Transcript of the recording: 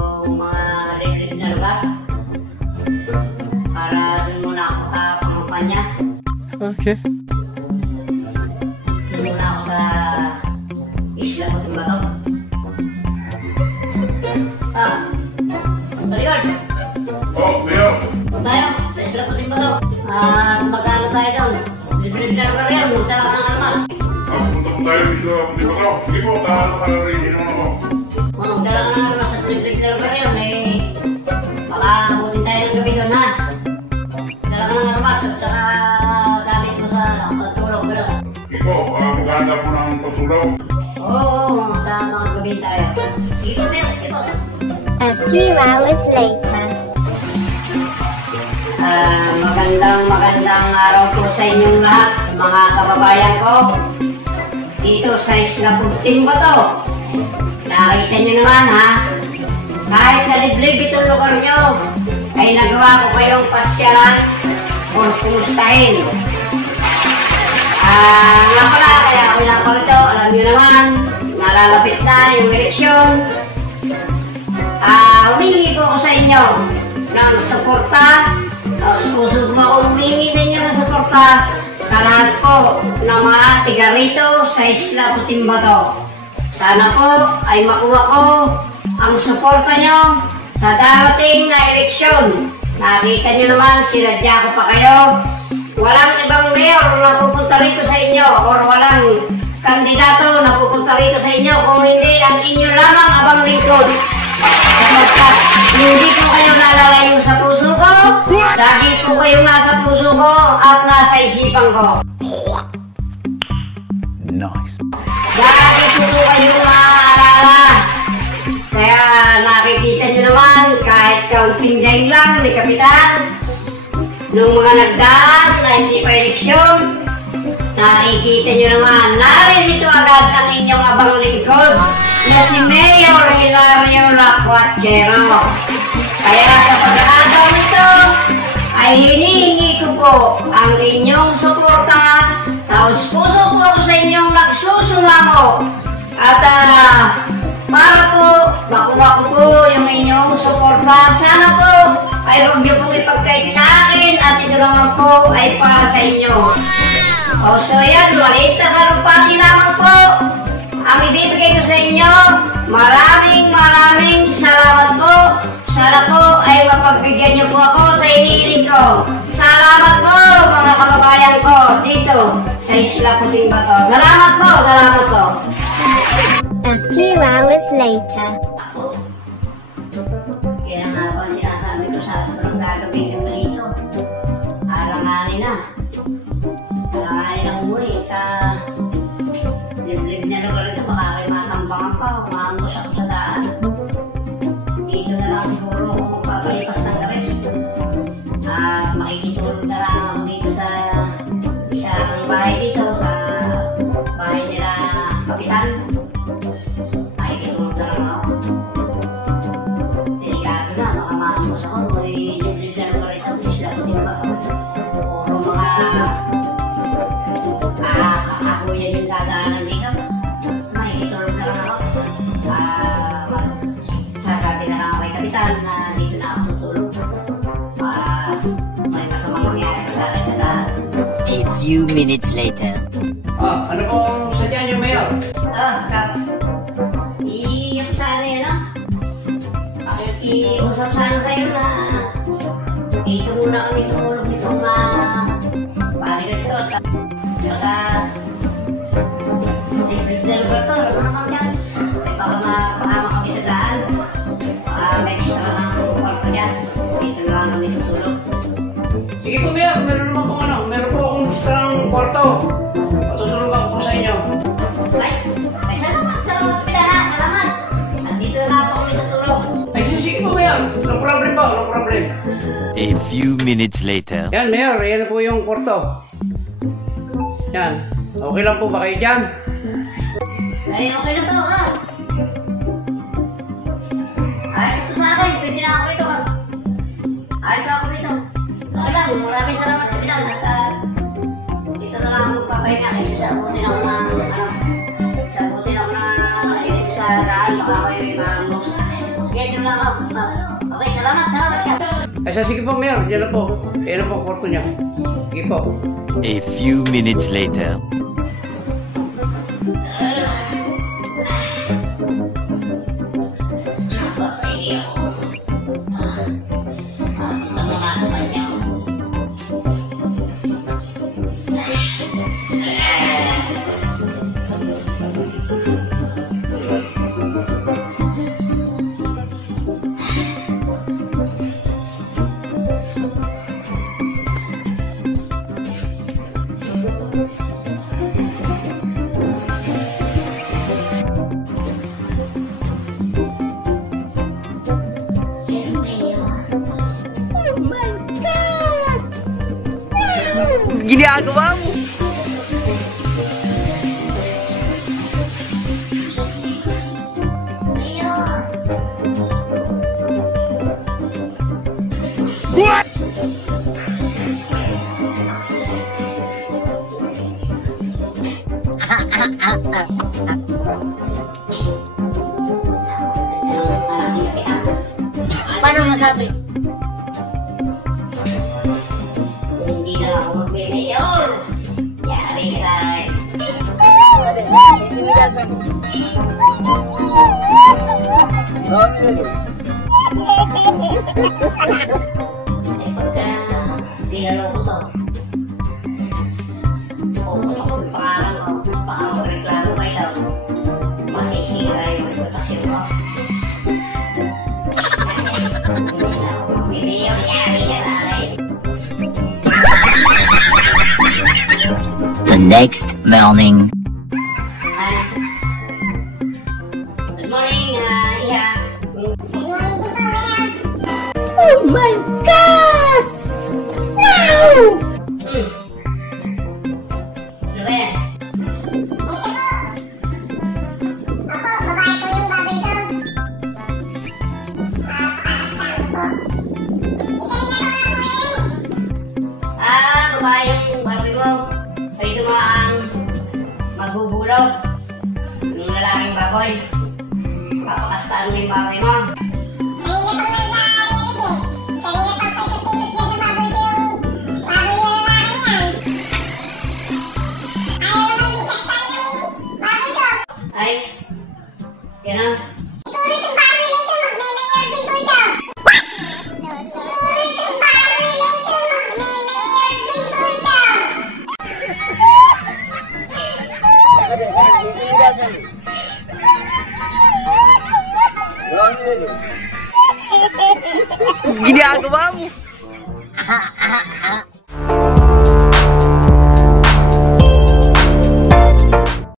yung mga red na lugar. Para dun muna ako sa pangampanya. Okay. Dun muna ako sa isla ko Timbato. Balikan! Oh, Leo! Tayo, sa isla ko Timbato. Magkano tayo doon? Red na lugar yan, magdala ka ng almas. Punta po tayo dito sa Punta. Sige po, tahan ka na rin naman ako. Magdala ka ng almas at red na lugar yan. Makabutin tayo ng gabi doon, ha? Dala ka ng almas at saka gamit mo sa pagtulog. Sige po, maghanap po ng pagtulog. Oo, sa mga gabi tayo. Sige po, Mel, sige po. A few hours later. Magandang araw po sa inyong lahat, mga kababayan ko. Dito sa Isla Timbato. Nakita nyo naman, ha? Kahit naliblib itong lugar nyo, ay nagawa ko kayong pasyalan o kumustahin. Nga pala, kaya ako lang ko rito, alam nyo naman, nalalapit na yung eleksyon. Humingi po ako sa inyo ng suporta. Tapos puso po ako humingi sa inyo ng suporta sa lahat po ng mga tiga rito sa Isla Timbato. Sana po ay makuha ko ang suporta nyo sa darating na eleksyon. Nakita nyo naman, sinadya ko pa kayo. Walang ibang mayor na pupunta rito sa inyo or walang kandidato na pupunta rito sa inyo kung hindi ang inyo lamang abang lingkod. Sapagkat hindi ko kayo nalalayo sa puso ko, lagi ko kayong nasa puso ko at nasa isipan ko. Nice. Lagi ko kayong maaalala. Kaya nakikita nyo naman, kahit kaunting daing lang ni Kapitan, nung mga nagdaan na hindi pa eleksyon, nakikita nyo naman, naririto agad ang inyong abang lingkod na si Mayor Hilario Lacuachero. Kaya sa pagkakataon ito, ay hinihingi ko po ang inyong suporta. Taos puso po ako sa inyong nagsusungamo. At para po makuha ko po yung inyong suporta, sana po ay huwag niyo pong ipagkait sa akin at ito naman po ay para sa inyo. So yan, maliit na karumpati lamang po ang ibibigay ko sa inyo. Maraming salamat po. Sana po ay mapagbigyan niyo po ako sa hinihiling ko. Salamat po mga kababayan ko dito sa Isla Timbato. Salamat po, salamat po. A few hours later. Kaya nga po sinasabi ko sa parang gagawin nyo dito. Aranganin na. Aranganin ang umuwi. Liblib na lugar ito. Baka kayo matambangan pa. Maangos ako sa daan. Dito na lang siguro kung magpapalipas ng gabi. At makikitulog na lang ako dito sa isang bahay dito. Sa bahay nila Kapitan. Makikitulog na lang ako. Delikado na. Baka maangos ako. May liblib na lugar ito. Isla Timbato. Puro mga ako yan yung dadaanan dito. Makikitulog na lang ako. Sasabi na lang kay Kapitan na dito na ako tutulog. May masamang mangyari sa akin sa daan. A few minutes later. Ano po ang sadya niyo, Mayor? Kap. Iiyap sana yun, no? Pakikiusap sana kayo na dito muna kami tumulog nitong balikan ito. Saka liblib na lugar to. Ano naman yan? Ay baka mapahama kami sa daan. Baka may extra ng kwarto dyan. Dito na lang kami tutulog. Sige po, Mayor. Meron naman po meron po akong isang kwarto. Patutulugan ko po sa inyo. Ay salamat. Salamat, Kapitan, ha? Salamat. At dito na lang kami tutulog. Ay, sige po, Mayor. No problem po, no problem. A few minutes later. Yan, Mayor. Yan na po yung kwarto. Yan. Okay lang po ba kayo dyan? Ay, okay na to, ha? Ayos ito sa akin. Pwede na ako rito, ha? Ayos ako rito. Okay lang. Maraming salamat, Kapitan. At dito na lang ako magpapahinga. Kasi sabutin ako na, sabutin ako na dito sa daan. Baka kayo may maangos. Yan yung lang ako. Okay, salamat ka. Ay, sige po, Mayor. Yan na po. Yan na po, kwarto niya. Sige po. A few minutes later. Ginagawa mo. Paano masabi? Hindi na ako mag-mayor. Yari ka tayo. Pagka tinanong ko to, pupunta ko yung pangalan ko, baka magreklamo kayo daw. Masisira yung reputasyon ko. Hindi na ako mag-mayor. Yari ka tayo. The next morning. Good morning, Iha. Oh my God! Wow! Ano ba yan? Babae yung baboy mo. Ay dumaan magbubulaw. Yung lalaking baboy. Papakastaan mo yung baboy mo. Ay, ganun. Ginagawa mo.